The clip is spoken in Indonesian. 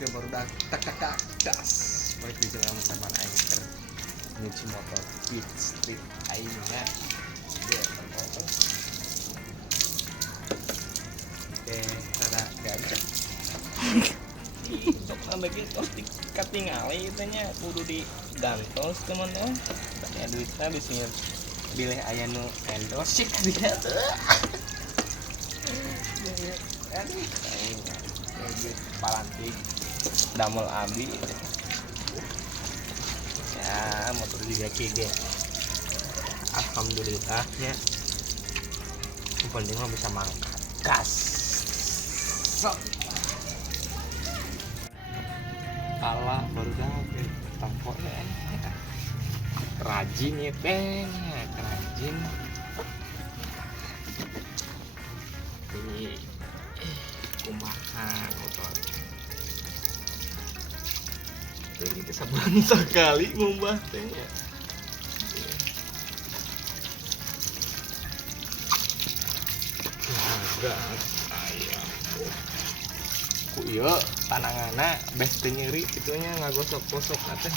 ke baru dak tak tak tak das baik di jalan sama anchor nyuci motor pit street aingnya biar terkotor. Oke rada gajah untuk nambah tos katingali itu nya kudu digantos teman-teman banyak duitnya bisa bilih aya nu endorse sih dia tuh aduh palantik damel abi ya motor juga kege alhamdulillah ya yang penting mah bisa mangkat gas sok Allah baru dapat tampoknya rajin ya teh rajin ini kumaha motor ini kita sabaran sekali ngumbah tehnya gas ayam ku ieu tanangana bes teu nyeri kitunya ngagosok-gosok teh